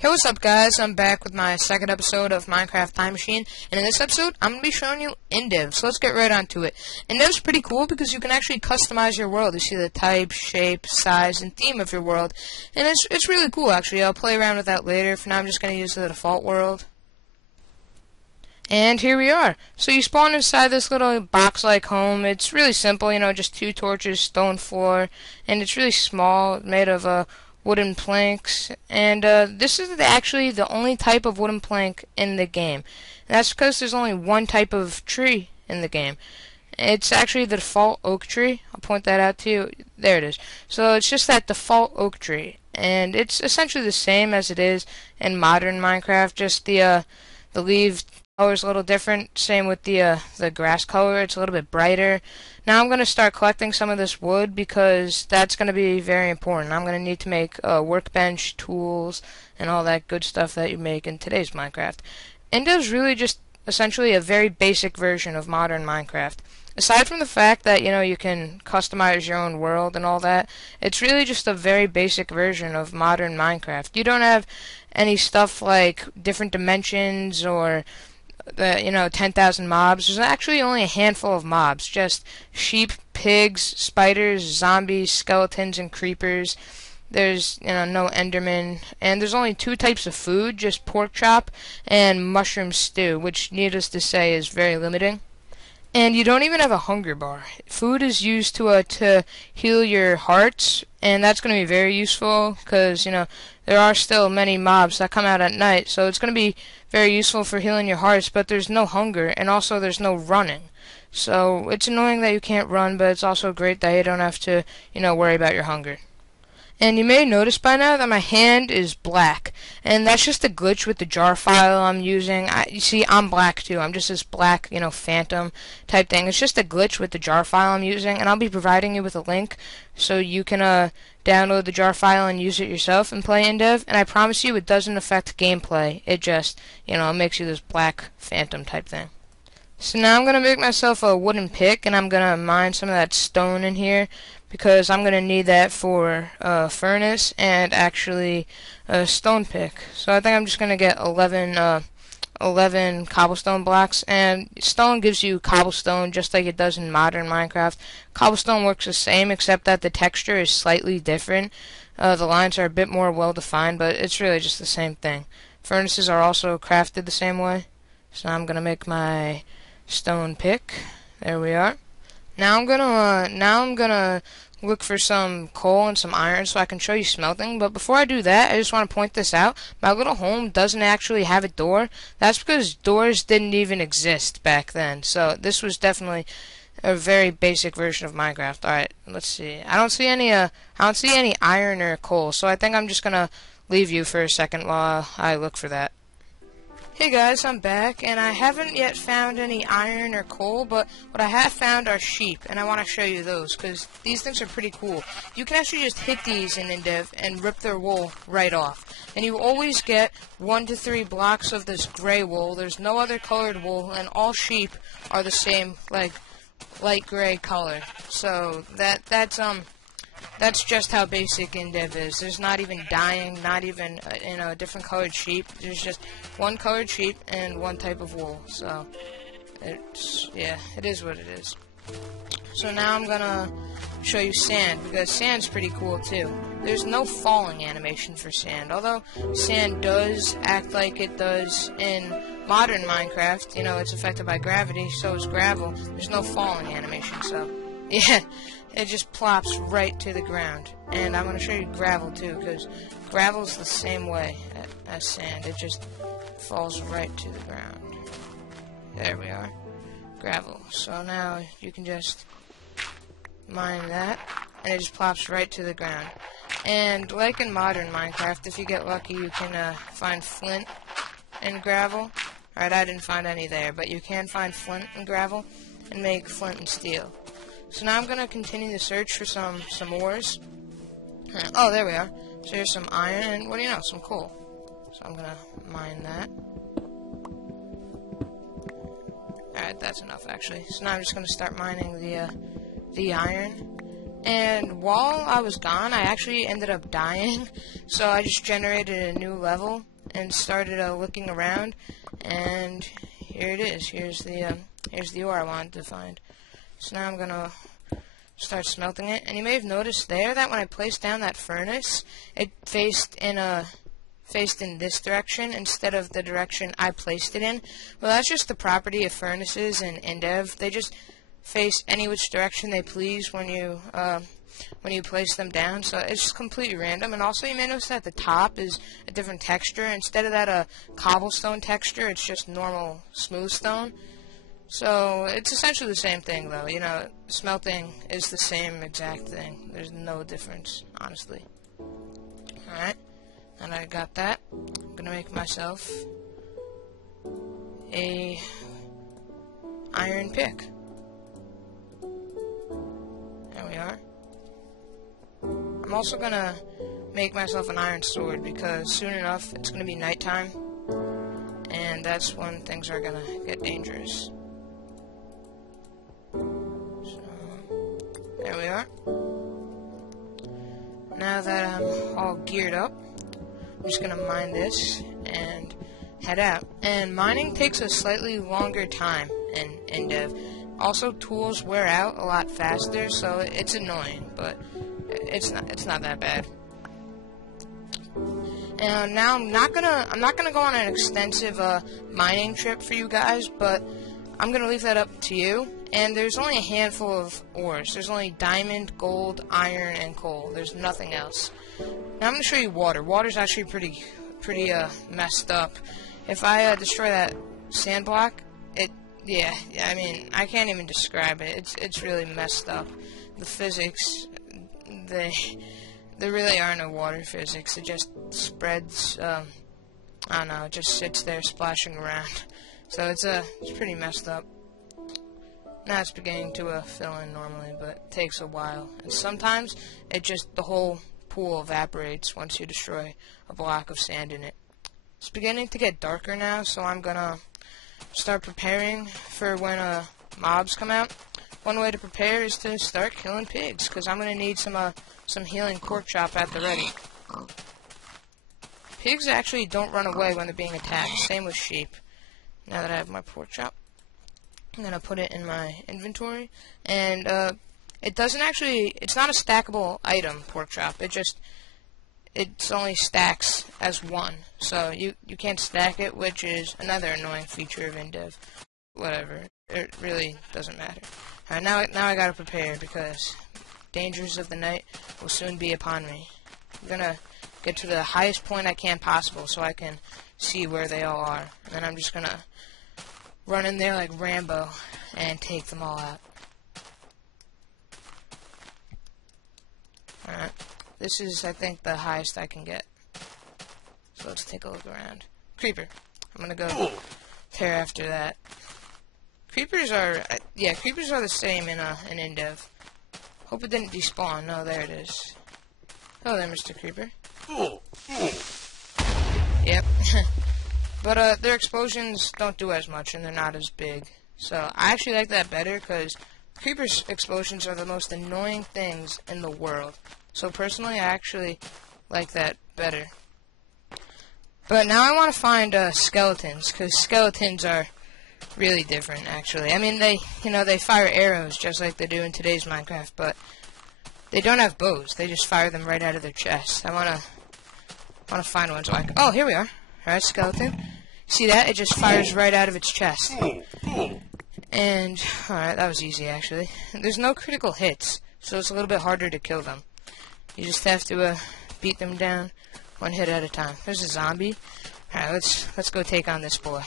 Hey, what's up guys? I'm back with my second episode of Minecraft Time Machine, and in this episode, I'm going to be showing you Indev, so let's get right onto it. Indev's pretty cool because you can actually customize your world. You see the type, shape, size, and theme of your world, and it's really cool actually. I'll play around with that later. For now, I'm just going to use the default world. And here we are. So you spawn inside this little box-like home. It's really simple, just 2 torches, stone floor, and it's really small, made of wooden planks, and this is actually the only type of wooden plank in the game. And that's because there's only one type of tree in the game. It's actually the default oak tree. I'll point that out to you. There it is. So it's just that default oak tree, and it's essentially the same as it is in modern Minecraft. Just the leaf color is a little different. Same with the grass color. It's a little bit brighter. Now I'm going to start collecting some of this wood because that's going to be very important. I'm going to need to make a workbench, tools, and all that good stuff that you make in today's Minecraft. Indev's really just essentially a very basic version of modern Minecraft. Aside from the fact that, you can customize your own world and all that, it's really just a very basic version of modern Minecraft. You don't have any stuff like different dimensions or 10,000 mobs. There's actually only a handful of mobs. Just sheep, pigs, spiders, zombies, skeletons, and creepers. There's, no enderman. And there's only 2 types of food, just pork chop and mushroom stew, which, needless to say, is very limiting. And you don't even have a hunger bar. Food is used to heal your hearts, and that's going to be very useful because, there are still many mobs that come out at night, so it's going to be very useful for healing your hearts, but there's no hunger, and also there's no running. So it's annoying that you can't run, but it's also great that you don't have to, worry about your hunger. And you may notice by now that my hand is black, and that's just a glitch with the jar file I'm using. You see, I'm black too. I'm just this black, phantom type thing. It's just a glitch with the jar file I'm using, and I'll be providing you with a link so you can download the jar file and use it yourself and play Indev. And I promise you, it doesn't affect gameplay. It just, it makes you this black phantom type thing. So now I'm going to make myself a wooden pick, and I'm going to mine some of that stone in here because I'm going to need that for furnace and actually a stone pick. So I think I'm just going to get 11 cobblestone blocks, and stone gives you cobblestone just like it does in modern Minecraft. Cobblestone works the same except that the texture is slightly different. The lines are a bit more well defined, but it's really just the same thing. Furnaces are also crafted the same way. So I'm going to make my stone pick. There we are. Now I'm gonna look for some coal and some iron so I can show you smelting. But before I do that, I just want to point this out. My little home doesn't actually have a door. That's because doors didn't even exist back then. So this was definitely a very basic version of Minecraft. All right, let's see. I don't see any iron or coal. So I think I'm just gonna leave you for a second while I look for that. Hey guys, I'm back, and I haven't yet found any iron or coal, but what I have found are sheep, and I want to show you those, because these things are pretty cool. You can actually just hit these in Indev and rip their wool right off. And you always get 1 to 3 blocks of this gray wool. There's no other colored wool, and all sheep are the same, like, light gray color. So that's just how basic Indev is. There's not even dyeing, not even a different colored sheep. There's just one colored sheep and one type of wool. So it is what it is. So now I'm gonna show you sand, because sand's pretty cool too. There's no falling animation for sand, although sand does act like it does in modern Minecraft. It's affected by gravity, so is gravel. There's no falling animation, so yeah. It just plops right to the ground. And I'm going to show you gravel too, because gravel's the same way as sand. It just falls right to the ground. There we are. Gravel. So now you can just mine that, and it just plops right to the ground. And like in modern Minecraft, if you get lucky, you can find flint and gravel. Alright, I didn't find any there, but you can find flint and gravel and make flint and steel. So now I'm going to continue the search for some ores. Oh, there we are. So here's some iron and, what do you know, some coal. So I'm going to mine that. Alright, that's enough actually. So now I'm just going to start mining the iron. And while I was gone, I actually ended up dying. So I just generated a new level. and started looking around, and here it is. Here's the ore I wanted to find. So now I'm gonna start smelting it. And you may have noticed there that when I placed down that furnace, it faced in this direction instead of the direction I placed it in. Well, that's just the property of furnaces in Indev. They just face any which direction they please when you place them down, so it's completely random. And also you may notice that the top is a different texture. Instead of that cobblestone texture, it's just normal smooth stone. So it's essentially the same thing, though. You know, smelting is the same exact thing. There's no difference, honestly. Alright, and I got that. I'm gonna make myself a iron pick. There we are. I'm also gonna make myself an iron sword because soon enough it's gonna be nighttime, and that's when things are gonna get dangerous. So there we are. Now that I'm all geared up, I'm just gonna mine this and head out. And mining takes a slightly longer time in Indev. Also, tools wear out a lot faster, so it's annoying, but it's not that bad. And now I'm not gonna go on an extensive mining trip for you guys, but I'm gonna leave that up to you. And there's only a handful of ores. There's only diamond, gold, iron, and coal. There's nothing else. Now I'm gonna show you water. Water's actually pretty messed up. If I destroy that sand block, yeah, I mean, I can't even describe it. It's really messed up. The physics, there really are no water physics. It just spreads, I don't know, it just sits there splashing around. So it's pretty messed up. Now it's beginning to fill in normally, but it takes a while. And sometimes the whole pool evaporates once you destroy a block of sand in it. It's beginning to get darker now, so I'm gonna start preparing for when mobs come out. One way to prepare is to start killing pigs, because I'm gonna need some healing pork chop at the ready. Pigs actually don't run away when they're being attacked. Same with sheep. Now that I have my pork chop, I'm gonna put it in my inventory, and it's not a stackable item, pork chop. It's only stacks as one, so you can't stack it, which is another annoying feature of Indev. Whatever, it really doesn't matter. Alright, now I gotta prepare, because dangers of the night will soon be upon me. I'm gonna get to the highest point I can possible so I can see where they all are, and then I'm just gonna run in there like Rambo and take them all out. Alright. This is, I think, the highest I can get. So let's take a look around. Creeper. I'm gonna go tear after that. Creepers are the same in Indev. Hope it didn't despawn. No, there it is. Hello there, Mr. Creeper. Yep. But their explosions don't do as much, and they're not as big. So I actually like that better, because creepers' explosions are the most annoying things in the world. So personally, I actually like that better. But now I want to find skeletons, because skeletons are really different, actually. I mean, they fire arrows just like they do in today's Minecraft, but they don't have bows. They just fire them right out of their chest. I wanna find one so I can. Oh, here we are. All right, skeleton. See that? It just fires right out of its chest. And all right, that was easy actually. There's no critical hits, so it's a little bit harder to kill them. You just have to beat them down one hit at a time. There's a zombie. Alright, let's go take on this boy.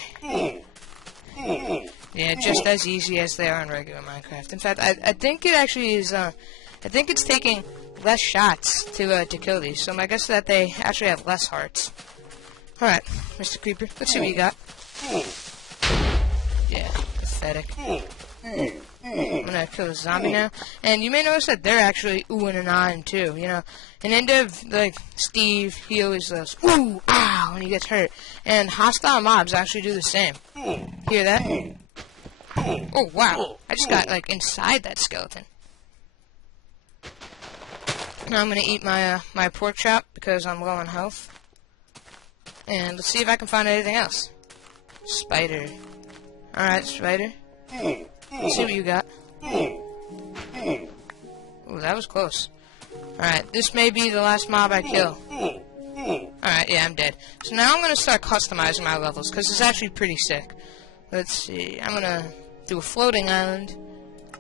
Yeah, just as easy as they are in regular Minecraft. In fact, I think it actually is, I think it's taking less shots to kill these. So my guess is that they actually have less hearts. Alright, Mr. Creeper, let's see what you got. Yeah, pathetic. I'm gonna kill the zombie now. And you may notice that they're actually oohing and ahhing too, you know. In Indev, like, Steve, he always does ooh, ah, when he gets hurt. And hostile mobs actually do the same. Hear that? Oh, wow. I just got, like, inside that skeleton. Now I'm gonna eat my pork chop because I'm low on health. And let's see if I can find anything else. Spider. Alright, spider. Let's see what you got. Ooh, that was close. Alright, this may be the last mob I kill. Alright, yeah, I'm dead. So now I'm going to start customizing my levels, because it's actually pretty sick. Let's see. I'm going to do a floating island.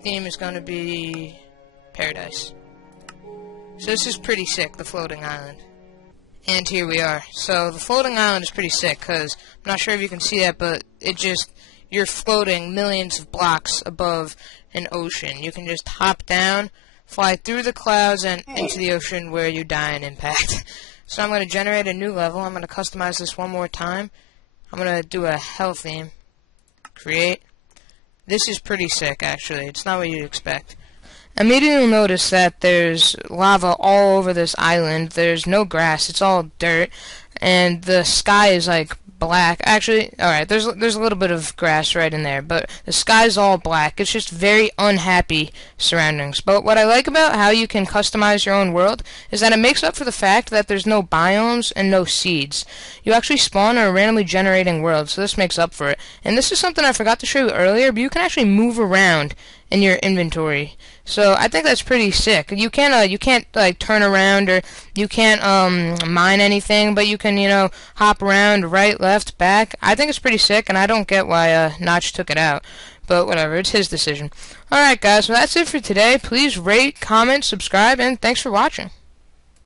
Theme is going to be paradise. So this is pretty sick, the floating island. And here we are. So the floating island is pretty sick, because I'm not sure if you can see that, but it just, you're floating millions of blocks above an ocean. You can just hop down, fly through the clouds, and into the ocean where you die in impact. So I'm going to generate a new level. I'm going to customize this one more time. I'm going to do a hell theme. Create. This is pretty sick, actually. It's not what you'd expect. Immediately notice that there's lava all over this island. There's no grass. It's all dirt. And the sky is like black. Actually, alright, there's a little bit of grass right in there, but the sky's all black. It's just very unhappy surroundings. But what I like about how you can customize your own world is that it makes up for the fact that there's no biomes and no seeds. You actually spawn in a randomly generating world, so this makes up for it. And this is something I forgot to show you earlier, but you can actually move around in your inventory. So I think that's pretty sick. You can't like turn around, or you can't mine anything, but you can, you know, hop around right, left, back. I think it's pretty sick, and I don't get why Notch took it out. But whatever, it's his decision. Alright guys, well that's it for today. Please rate, comment, subscribe, and thanks for watching.